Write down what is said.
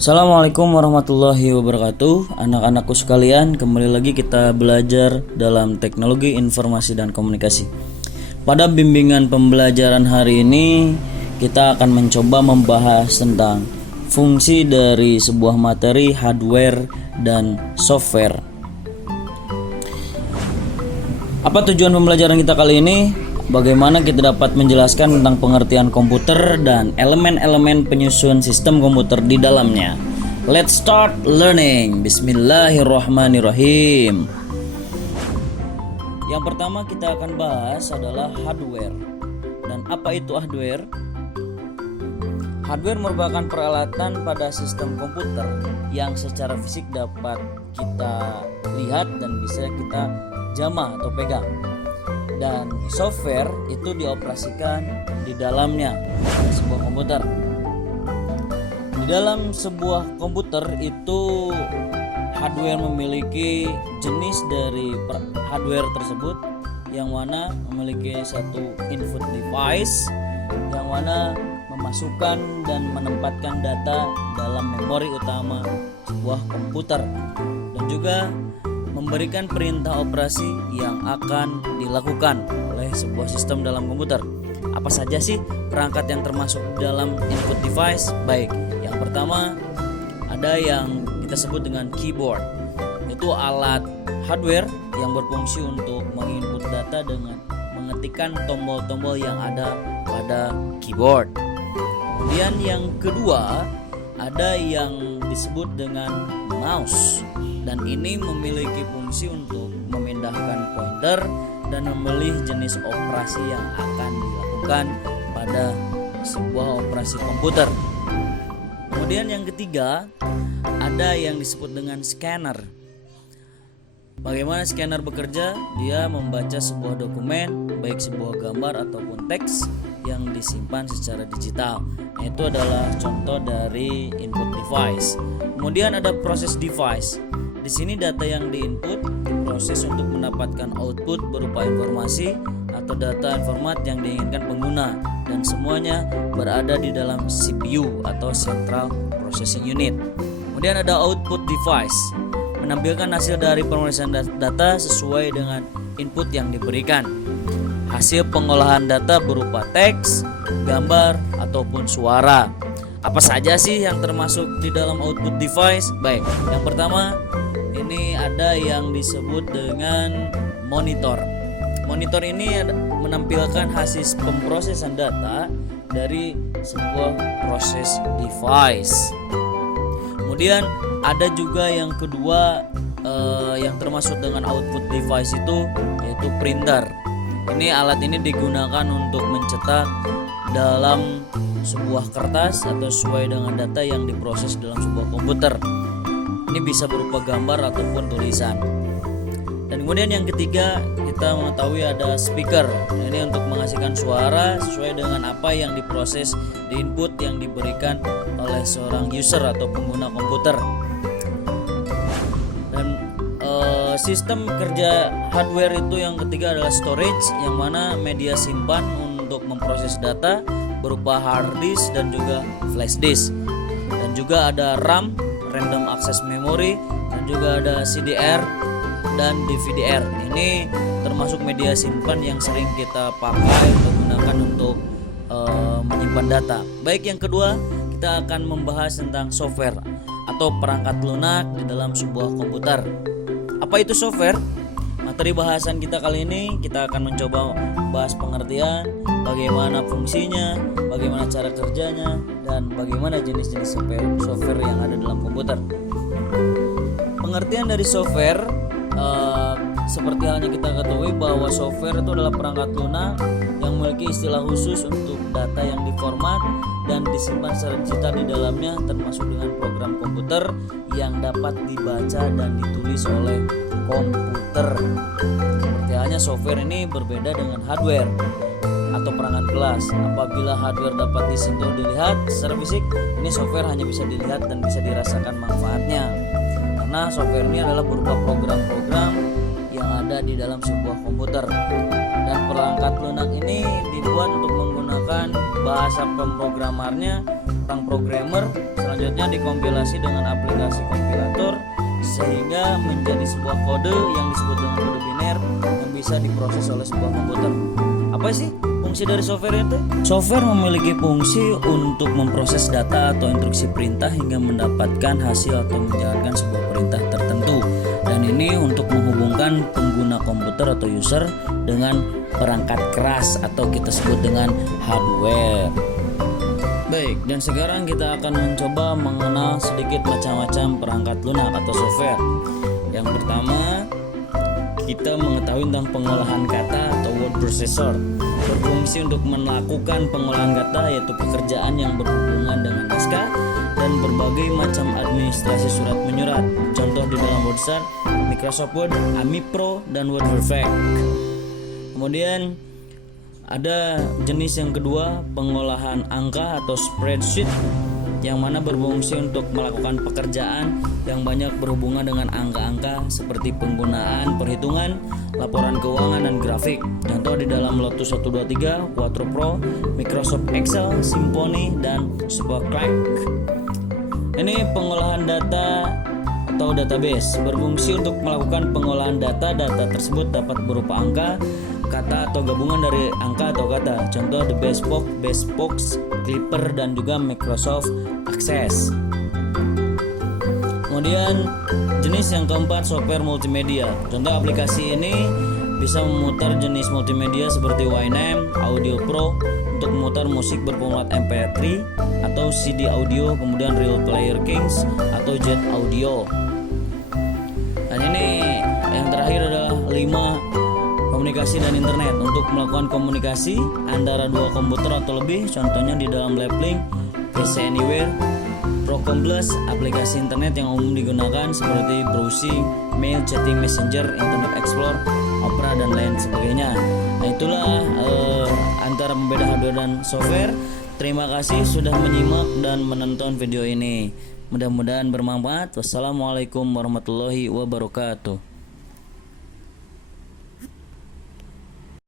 Assalamualaikum warahmatullahi wabarakatuh. Anak-anakku sekalian, kembali lagi kita belajar dalam teknologi informasi dan komunikasi. Pada bimbingan pembelajaran hari ini, kita akan mencoba membahas tentang fungsi dari sebuah materi, hardware, dan software. Apa tujuan pembelajaran kita kali ini? Bagaimana kita dapat menjelaskan tentang pengertian komputer dan elemen-elemen penyusun sistem komputer di dalamnya. Let's start learning. Bismillahirrahmanirrahim. Yang pertama kita akan bahas adalah hardware. Dan apa itu hardware? Hardware merupakan peralatan pada sistem komputer yang secara fisik dapat kita lihat dan bisa kita jamah atau pegang. Dan software itu dioperasikan di dalamnya sebuah komputer. Di dalam sebuah komputer itu hardware memiliki jenis dari hardware tersebut yang mana memiliki satu input device yang mana memasukkan dan menempatkan data dalam memori utama sebuah komputer dan juga memberikan perintah operasi yang akan dilakukan oleh sebuah sistem dalam komputer. Apa saja sih perangkat yang termasuk dalam input device? Baik, yang pertama ada yang kita sebut dengan keyboard. Itu alat hardware yang berfungsi untuk menginput data dengan mengetikkan tombol-tombol yang ada pada keyboard. Kemudian yang kedua ada yang disebut dengan mouse. Dan ini memiliki fungsi untuk memindahkan pointer dan memilih jenis operasi yang akan dilakukan pada sebuah operasi komputer. Kemudian yang ketiga, ada yang disebut dengan scanner. Bagaimana scanner bekerja? Dia membaca sebuah dokumen, baik sebuah gambar ataupun teks yang disimpan secara digital. Itu adalah contoh dari input device. Kemudian ada proses device. Di sini data yang diinput diproses untuk mendapatkan output berupa informasi atau data format yang diinginkan pengguna dan semuanya berada di dalam CPU atau Central Processing Unit. Kemudian ada output device, menampilkan hasil dari penulisan data sesuai dengan input yang diberikan. Hasil pengolahan data berupa teks, gambar, ataupun suara. Apa saja sih yang termasuk di dalam output device? Baik, yang pertama ini ada yang disebut dengan monitor. Monitor ini menampilkan hasil pemrosesan data dari sebuah proses device. Kemudian ada juga yang kedua yang termasuk dengan output device itu yaitu printer. Ini alat ini digunakan untuk mencetak dalam sebuah kertas atau sesuai dengan data yang diproses dalam sebuah komputer. Ini bisa berupa gambar ataupun tulisan. Dan kemudian yang ketiga kita mengetahui ada speaker. Ini untuk menghasilkan suara sesuai dengan apa yang diproses di input yang diberikan oleh seorang user atau pengguna komputer. Dan sistem kerja hardware itu yang ketiga adalah storage, yang mana media simpan untuk memproses data berupa hard disk dan juga flash disk. Dan juga ada RAM, random access memory, dan juga ada CDR dan DVD-R. Ini termasuk media simpan yang sering kita pakai atau gunakan untuk menyimpan data. Baik, yang kedua kita akan membahas tentang software atau perangkat lunak di dalam sebuah komputer. Apa itu software? Materi bahasan kita kali ini kita akan mencoba bahas pengertian, bagaimana fungsinya, bagaimana cara kerjanya, dan bagaimana jenis-jenis software yang ada dalam komputer. Pengertian dari software seperti halnya kita ketahui bahwa software itu adalah perangkat lunak yang memiliki istilah khusus untuk data yang diformat dan disimpan secara digital di dalamnya, termasuk dengan program komputer yang dapat dibaca dan ditulis oleh komputer. Seperti halnya software ini berbeda dengan hardware atau perangkat kelas. Apabila hardware dapat disentuh dilihat secara fisik, ini software hanya bisa dilihat dan bisa dirasakan manfaatnya. Karena software ini adalah berupa program-program yang ada di dalam sebuah komputer. Dan perangkat lunak ini dibuat untuk menggunakan bahasa pemrogramarnya orang programmer, selanjutnya dikompilasi dengan aplikasi kompilator sehingga menjadi sebuah kode yang disebut dengan kode biner yang bisa diproses oleh sebuah komputer. Apa sih fungsi dari software itu? Software memiliki fungsi untuk memproses data atau instruksi perintah hingga mendapatkan hasil atau menjalankan sebuah perintah tertentu. Dan ini untuk menghubungkan pengguna komputer atau user dengan perangkat keras atau kita sebut dengan hardware. Baik, dan sekarang kita akan mencoba mengenal sedikit macam-macam perangkat lunak atau software. Yang pertama, kita mengetahui tentang pengolahan kata atau word processor. Berfungsi untuk melakukan pengolahan kata yaitu pekerjaan yang berhubungan dengan naskah dan berbagai macam administrasi surat menyurat. Contoh di dalam WordStar, Microsoft Word, AMI Pro, dan WordPerfect. Kemudian ada jenis yang kedua, pengolahan angka atau spreadsheet, yang mana berfungsi untuk melakukan pekerjaan yang banyak berhubungan dengan angka-angka seperti penggunaan perhitungan, laporan keuangan, dan grafik. Contoh di dalam Lotus 123, Quattro Pro, Microsoft Excel, Symfony, dan SuperCalc. Ini pengolahan data atau database, berfungsi untuk melakukan pengolahan data. Data tersebut dapat berupa angka, kata, atau gabungan dari angka atau kata. Contoh The Bestbox, Clipper, dan juga Microsoft Access. Kemudian jenis yang keempat, software multimedia. Contoh aplikasi ini bisa memutar jenis multimedia seperti Winamp, Audio Pro untuk memutar musik berformat MP3 atau CD audio, kemudian Real Player Kings atau Jet Audio. Dan ini yang terakhir adalah 5 komunikasi dan internet. Untuk melakukan komunikasi antara dua komputer atau lebih, contohnya di dalam LabLink, PC Anywhere, Procom Plus, aplikasi internet yang umum digunakan seperti browsing, mail, chatting, messenger, Internet Explorer, Opera, dan lain sebagainya. Nah, itulah antara pembeda hardware dan software. Terima kasih sudah menyimak dan menonton video ini. Mudah-mudahan bermanfaat. Wassalamualaikum warahmatullahi wabarakatuh.